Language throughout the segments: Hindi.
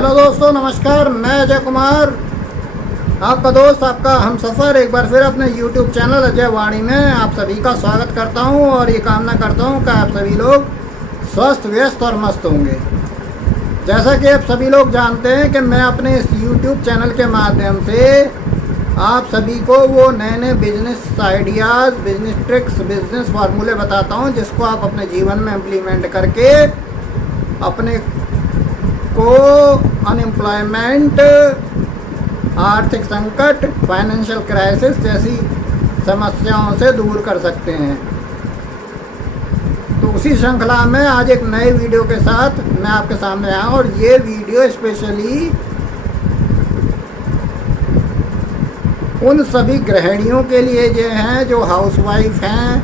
हेलो दोस्तों, नमस्कार। मैं अजय कुमार, आपका दोस्त, आपका हमसफ़र, एक बार फिर अपने YouTube चैनल अजय वाणी में आप सभी का स्वागत करता हूं और ये कामना करता हूं कि आप सभी लोग स्वस्थ, व्यस्त और मस्त होंगे। जैसा कि आप सभी लोग जानते हैं कि मैं अपने इस YouTube चैनल के माध्यम से आप सभी को वो नए नए business ideas, business tricks, business फार्मूले बताता हूं जिसको आप अपने जीवन में इम्प्लीमेंट करके अपने को अनएम्प्लॉयमेंट, आर्थिक संकट, फाइनेंशियल क्राइसिस जैसी समस्याओं से दूर कर सकते हैं। तो उसी श्रृंखला में आज एक नए वीडियो के साथ मैं आपके सामने आया और ये वीडियो स्पेशली उन सभी गृहिणियों के लिए जो हाउसवाइफ हैं,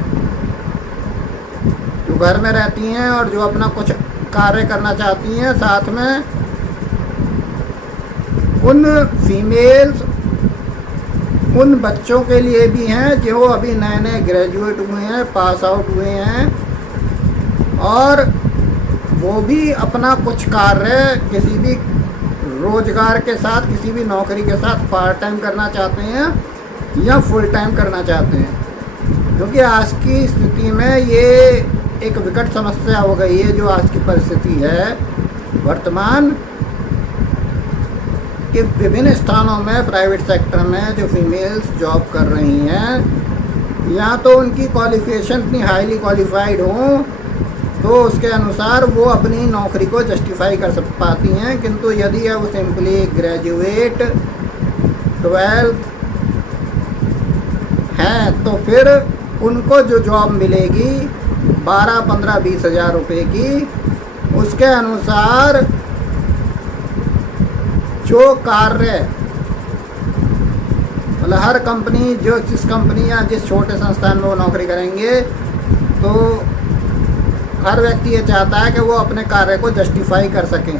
जो घर में रहती हैं और जो अपना कुछ कार्य करना चाहती हैं। साथ में उन फीमेल्स, उन बच्चों के लिए भी हैं जो अभी नए नए ग्रेजुएट हुए हैं, पास आउट हुए हैं और वो भी अपना कुछ कार्य किसी भी रोजगार के साथ, किसी भी नौकरी के साथ पार्ट टाइम करना चाहते हैं या फुल टाइम करना चाहते हैं। क्योंकि आज की स्थिति में ये एक विकट समस्या हो गई है। जो आज की परिस्थिति है वर्तमान कि विभिन्न स्थानों में, प्राइवेट सेक्टर में जो फीमेल्स जॉब कर रही हैं, या तो उनकी क्वालिफिकेशन इतनी हाईली क्वालिफाइड हो तो उसके अनुसार वो अपनी नौकरी को जस्टिफाई कर पाती हैं, किंतु यदि वो सिंपली ग्रेजुएट 12th हैं तो फिर उनको जो जॉब मिलेगी 12, 15, 20 हज़ार रुपये की, उसके अनुसार जो कार्य, मतलब हर कंपनी, जो जिस कंपनी या जिस छोटे संस्थान में वो नौकरी करेंगे, तो हर व्यक्ति ये चाहता है कि वो अपने कार्य को जस्टिफाई कर सकें।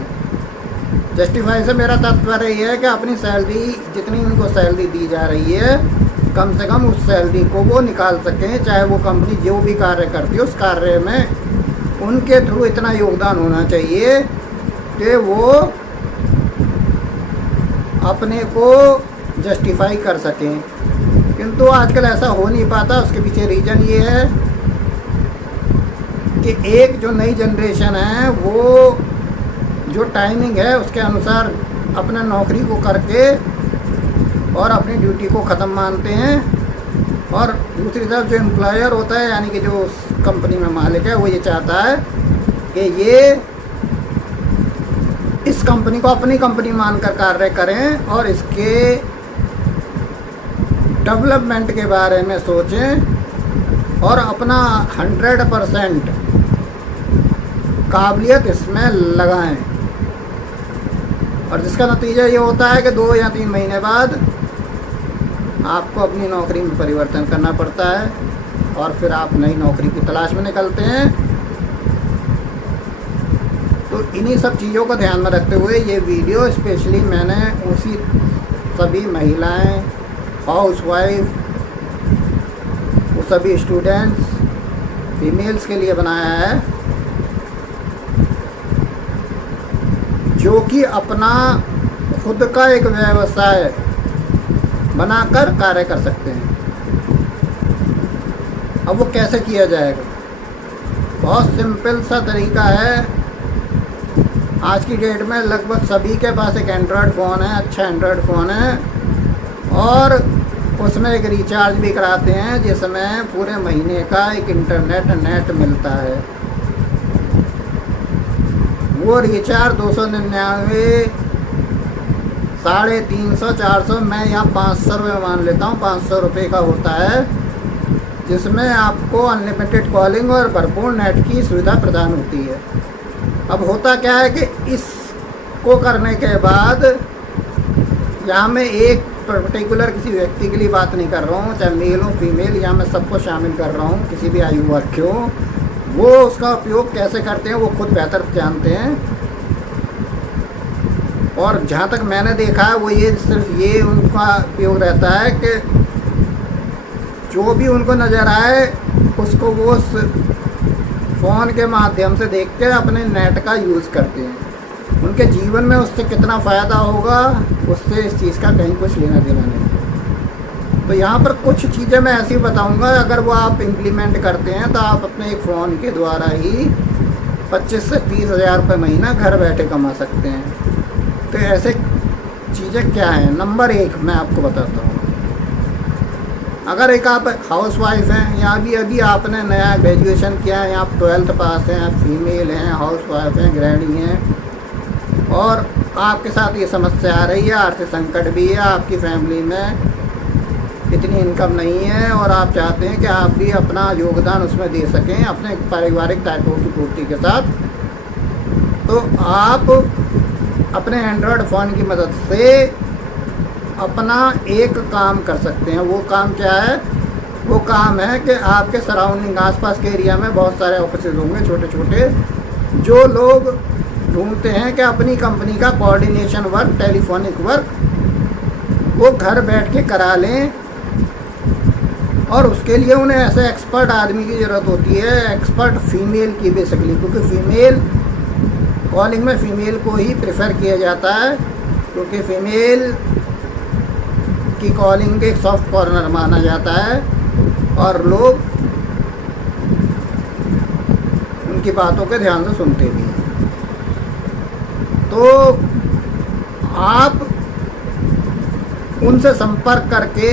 जस्टिफाई से मेरा तात्पर्य ये है कि अपनी सैलरी, जितनी उनको सैलरी दी जा रही है, कम से कम उस सैलरी को वो निकाल सकें। चाहे वो कंपनी जो भी कार्य करती है उस कार्य में उनके थ्रू इतना योगदान होना चाहिए कि वो अपने को जस्टिफाई कर सकें। किंतु आजकल ऐसा हो नहीं पाता। उसके पीछे रीज़न ये है कि एक जो नई जनरेशन है वो जो टाइमिंग है उसके अनुसार अपने नौकरी को करके और अपनी ड्यूटी को ख़त्म मानते हैं, और दूसरी तरफ जो एम्प्लॉयर होता है, यानी कि जो कंपनी में मालिक है, वो ये चाहता है कि ये इस कंपनी को अपनी कंपनी मानकर कार्य करें और इसके डेवलपमेंट के बारे में सोचें और अपना 100% काबिलियत इसमें लगाएं। और जिसका नतीजा ये होता है कि 2 या 3 महीने बाद आपको अपनी नौकरी में परिवर्तन करना पड़ता है और फिर आप नई नौकरी की तलाश में निकलते हैं। तो इन्हीं सब चीज़ों को ध्यान में रखते हुए ये वीडियो स्पेशली मैंने उसी सभी महिलाएं, हाउसवाइफ, वो सभी स्टूडेंट्स, फीमेल्स के लिए बनाया है जो कि अपना खुद का एक व्यवसाय बनाकर कार्य कर सकते हैं। अब वो कैसे किया जाएगा? बहुत सिंपल सा तरीका है। आज की डेट में लगभग सभी के पास एक एंड्रॉयड फ़ोन है, अच्छा एंड्रॉयड फ़ोन है, और उसमें एक रिचार्ज भी कराते हैं जिसमें पूरे महीने का एक इंटरनेट नेट मिलता है। वो रिचार्ज 299, 350, 400, मैं यहाँ 500 रुपये मान लेता हूँ, 500 रुपये का होता है, जिसमें आपको अनलिमिटेड कॉलिंग और भरपूर नेट की सुविधा प्रदान होती है। अब होता क्या है कि इसको करने के बाद, यहाँ मैं एक पर्टिकुलर किसी व्यक्ति के लिए बात नहीं कर रहा हूँ, चाहे मेल हो फीमेल, यहाँ मैं सबको शामिल कर रहा हूँ, किसी भी आयु वर्ग के हो। वो उसका उपयोग कैसे करते हैं वो खुद बेहतर जानते हैं। और जहाँ तक मैंने देखा है वो ये सिर्फ ये उनका उपयोग रहता है कि जो भी उनको नज़र आए उसको वो फ़ोन के माध्यम से देख के अपने नेट का यूज़ करते हैं। उनके जीवन में उससे कितना फ़ायदा होगा, उससे इस चीज़ का कहीं कुछ लेना देना नहीं। तो यहाँ पर कुछ चीज़ें मैं ऐसी बताऊँगा, अगर वो आप इम्प्लीमेंट करते हैं तो आप अपने एक फ़ोन के द्वारा ही 25 से 30 हज़ार रुपये महीना घर बैठे कमा सकते हैं। तो ऐसे चीज़ें क्या हैं? नंबर 1 मैं आपको बताता हूँ। अगर एक आप हाउस वाइफ हैं या अभी आपने नया ग्रेजुएशन किया है या आप 12th पास हैं, आप फीमेल हैं, हाउस वाइफ हैं, गृहिणी हैं, और आपके साथ ये समस्या आ रही है, आर्थिक संकट भी है, आपकी फैमिली में इतनी इनकम नहीं है और आप चाहते हैं कि आप भी अपना योगदान उसमें दे सकें अपने पारिवारिक दायित्वों की पूर्ति के साथ, तो आप अपने एंड्रॉयड फ़ोन की मदद से अपना एक काम कर सकते हैं। वो काम क्या है? वो काम है कि आपके सराउंडिंग आसपास के एरिया में बहुत सारे ऑफिसेज होंगे छोटे छोटे, जो लोग ढूंढते हैं कि अपनी कंपनी का कोऑर्डिनेशन वर्क, टेलीफोनिक वर्क वो घर बैठ के करा लें, और उसके लिए उन्हें ऐसे एक्सपर्ट आदमी की ज़रूरत होती है, एक्सपर्ट फीमेल की बेसिकली, क्योंकि फीमेल कॉलिंग में फ़ीमेल को ही प्रेफर किया जाता है, क्योंकि फ़ीमेल की कॉलिंग एक सॉफ्ट कॉर्नर माना जाता है और लोग उनकी बातों के ध्यान से सुनते भी हैं। तो आप उनसे संपर्क करके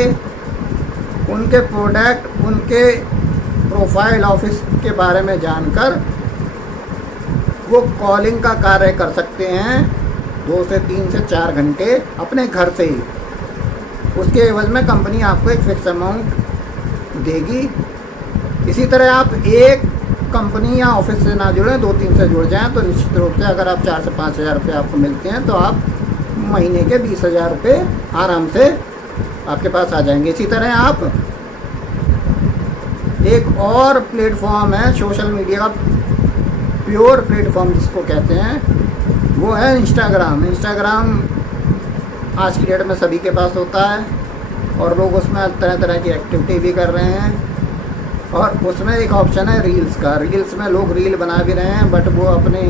उनके प्रोडक्ट, उनके प्रोफाइल ऑफिस के बारे में जानकर वो कॉलिंग का कार्य कर सकते हैं 2 से 3 से 4 घंटे अपने घर से ही। उसके एवज में कंपनी आपको एक फिक्स अमाउंट देगी। इसी तरह आप एक कंपनी या ऑफिस से ना जुड़ें, 2-3 से जुड़ जाएं, तो निश्चित रूप से अगर आप 4 से 5 हज़ार रुपये आपको मिलते हैं तो आप महीने के 20 हज़ार रुपये आराम से आपके पास आ जाएंगे। इसी तरह आप एक और प्लेटफॉर्म है सोशल मीडिया का, प्योर प्लेटफॉर्म जिसको कहते हैं, वो है इंस्टाग्राम। इंस्टाग्राम आज की डेट में सभी के पास होता है और लोग उसमें तरह तरह की एक्टिविटी भी कर रहे हैं, और उसमें एक ऑप्शन है रील्स का। रील्स में लोग रील बना भी रहे हैं, बट वो अपनी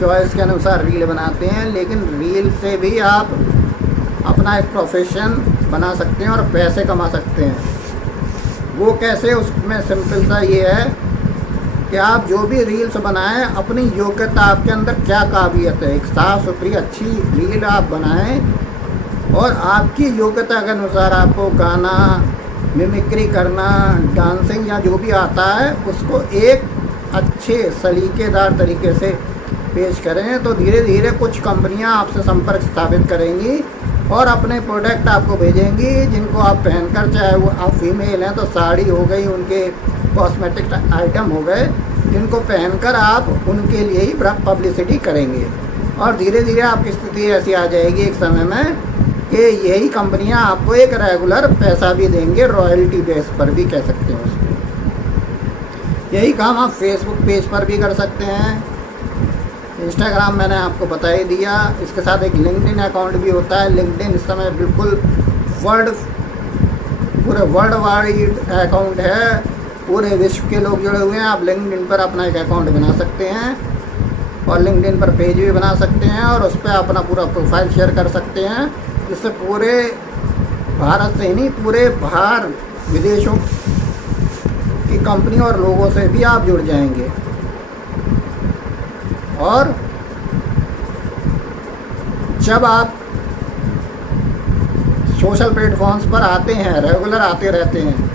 चॉइस के अनुसार रील बनाते हैं, लेकिन रील से भी आप अपना एक प्रोफेशन बना सकते हैं और पैसे कमा सकते हैं। वो कैसे? उसमें सिंपल सा ये है कि आप जो भी रील्स बनाएं, अपनी योग्यता, आपके अंदर क्या काबिलियत है, एक साफ़ सुथरी अच्छी रील आप बनाएं और आपकी योग्यता के अनुसार आपको गाना, मिमिक्री करना, डांसिंग या जो भी आता है उसको एक अच्छे सलीकेदार तरीके से पेश करें, तो धीरे धीरे कुछ कंपनियां आपसे संपर्क स्थापित करेंगी और अपने प्रोडक्ट आपको भेजेंगी, जिनको आप पहनकर, चाहे वो आप फीमेल हैं तो साड़ी हो गई, उनके कॉस्मेटिक आइटम हो गए, जिनको पहनकर आप उनके लिए ही पब्लिसिटी करेंगे। और धीरे धीरे आपकी स्थिति ऐसी आ जाएगी एक समय में कि यही कंपनियां आपको एक रेगुलर पैसा भी देंगे, रॉयल्टी बेस पर भी कह सकते हैं उसको। यही काम आप फेसबुक पेज पर भी कर सकते हैं। इंस्टाग्राम मैंने आपको बता ही दिया, इसके साथ एक लिंक्डइन अकाउंट भी होता है। लिंक्डइन इस समय बिल्कुल पूरे वर्ल्ड वाइड अकाउंट है, पूरे विश्व के लोग जुड़े हुए हैं। आप लिंक्डइन पर अपना एक अकाउंट बना सकते हैं और लिंक्डइन पर पेज भी बना सकते हैं और उस पर अपना पूरा प्रोफाइल शेयर कर सकते हैं, जिससे पूरे भारत से ही नहीं, पूरे बाहर विदेशों की कंपनी और लोगों से भी आप जुड़ जाएंगे। और जब आप सोशल प्लेटफॉर्म्स पर आते हैं, रेगुलर आते रहते हैं,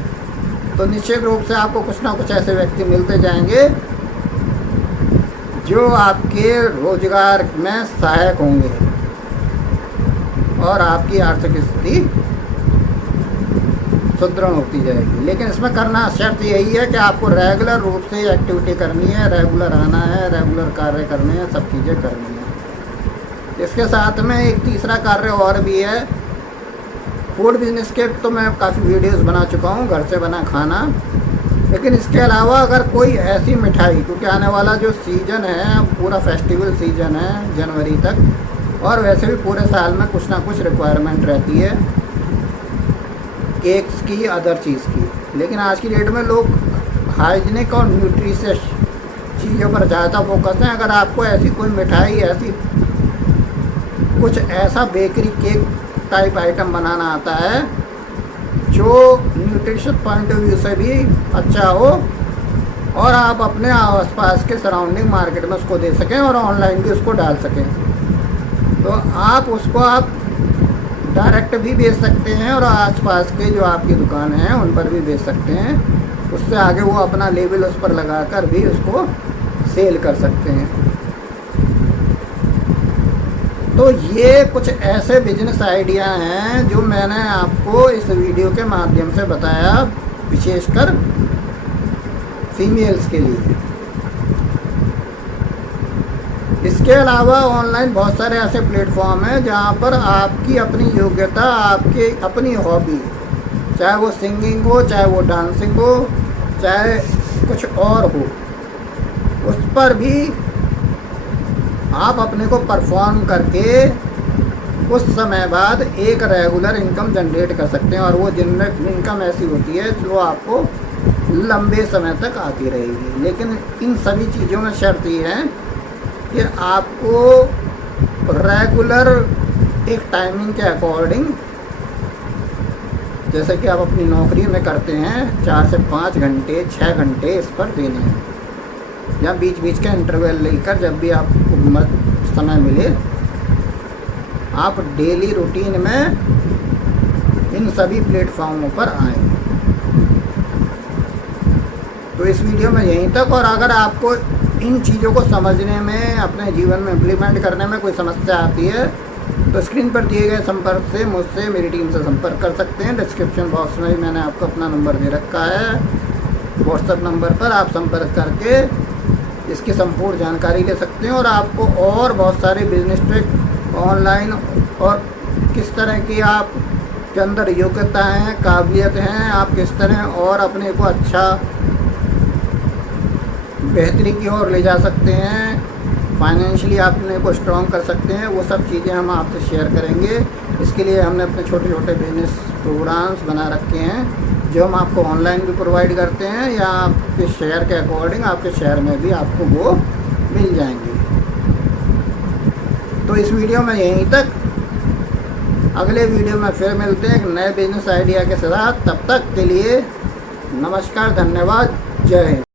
तो निश्चित रूप से आपको कुछ ना कुछ ऐसे व्यक्ति मिलते जाएंगे जो आपके रोजगार में सहायक होंगे और आपकी आर्थिक स्थिति सुदृढ़ होती जाएगी। लेकिन इसमें करना शर्त यही है कि आपको रेगुलर रूप से एक्टिविटी करनी है, रेगुलर आना है, रेगुलर कार्य करने हैं, सब चीज़ें करनी है। इसके साथ में एक तीसरा कार्य और भी है। फूड बिजनेस के तो मैं काफ़ी वीडियोस बना चुका हूँ, घर से बना खाना। लेकिन इसके अलावा अगर कोई ऐसी मिठाई, क्योंकि आने वाला जो सीज़न है पूरा फेस्टिवल सीज़न है जनवरी तक, और वैसे भी पूरे साल में कुछ ना कुछ रिक्वायरमेंट रहती है केक्स की, अदर चीज़ की। लेकिन आज की डेट में लोग हाइजीनिक और न्यूट्रिशियस चीज़ों पर ज़्यादा फोकस हैं। अगर आपको ऐसी कोई मिठाई, ऐसी कुछ ऐसा बेकरी केक टाइप आइटम बनाना आता है जो न्यूट्रिशन पॉइंट ऑफ व्यू से भी अच्छा हो और आप अपने आसपास के सराउंडिंग मार्केट में उसको दे सकें और ऑनलाइन भी उसको डाल सकें। तो आप उसको आप डायरेक्ट भी बेच सकते हैं और आसपास के जो आपकी दुकान हैं उन पर भी बेच सकते हैं। उससे आगे वो अपना लेबल उस पर लगाकर भी उसको सेल कर सकते हैं। तो ये कुछ ऐसे बिजनेस आइडिया हैं जो मैंने आपको इस वीडियो के माध्यम से बताया, विशेषकर फीमेल्स के लिए। इसके अलावा ऑनलाइन बहुत सारे ऐसे प्लेटफॉर्म हैं जहाँ पर आपकी अपनी योग्यता, आपकी अपनी हॉबी, चाहे वो सिंगिंग हो, चाहे वो डांसिंग हो, चाहे कुछ और हो, उस पर भी आप अपने को परफॉर्म करके कुछ समय बाद एक रेगुलर इनकम जनरेट कर सकते हैं। और वो जनरेट इनकम ऐसी होती है जो आपको लंबे समय तक आती रहेगी। लेकिन इन सभी चीज़ों में शर्त ये है कि आपको रेगुलर एक टाइमिंग के अकॉर्डिंग, जैसे कि आप अपनी नौकरी में करते हैं, 4 से 5 घंटे 6 घंटे इस पर देने हैं, या बीच बीच का इंटरवल लेकर जब भी आपको समय मिले आप डेली रूटीन में इन सभी प्लेटफॉर्मों पर आएँ। तो इस वीडियो में यहीं तक। और अगर आपको इन चीज़ों को समझने में, अपने जीवन में इम्प्लीमेंट करने में कोई समस्या आती है तो स्क्रीन पर दिए गए संपर्क से मुझसे, मेरी टीम से संपर्क कर सकते हैं। डिस्क्रिप्शन बॉक्स में भी मैंने आपको अपना नंबर दे रखा है। व्हाट्सएप नंबर पर आप संपर्क करके इसकी संपूर्ण जानकारी ले सकते हैं और आपको और बहुत सारे बिजनेस ट्रिक ऑनलाइन और किस तरह की आप के अंदर योग्यता हैं, काबिलियत हैं, आप किस तरह और अपने को अच्छा बेहतरी की ओर ले जा सकते हैं, फाइनेंशियली अपने को स्ट्रॉन्ग कर सकते हैं, वो सब चीज़ें हम आपसे शेयर करेंगे। इसके लिए हमने अपने छोटे छोटे बिजनेस प्रोग्राम्स बना रखे हैं जो हम आपको ऑनलाइन भी प्रोवाइड करते हैं, या आपके शहर के अकॉर्डिंग आपके शहर में भी आपको वो मिल जाएंगे। तो इस वीडियो में यहीं तक। अगले वीडियो में फिर मिलते हैं एक नए बिजनेस आइडिया के साथ। तब तक के लिए नमस्कार, धन्यवाद, जय हिंद।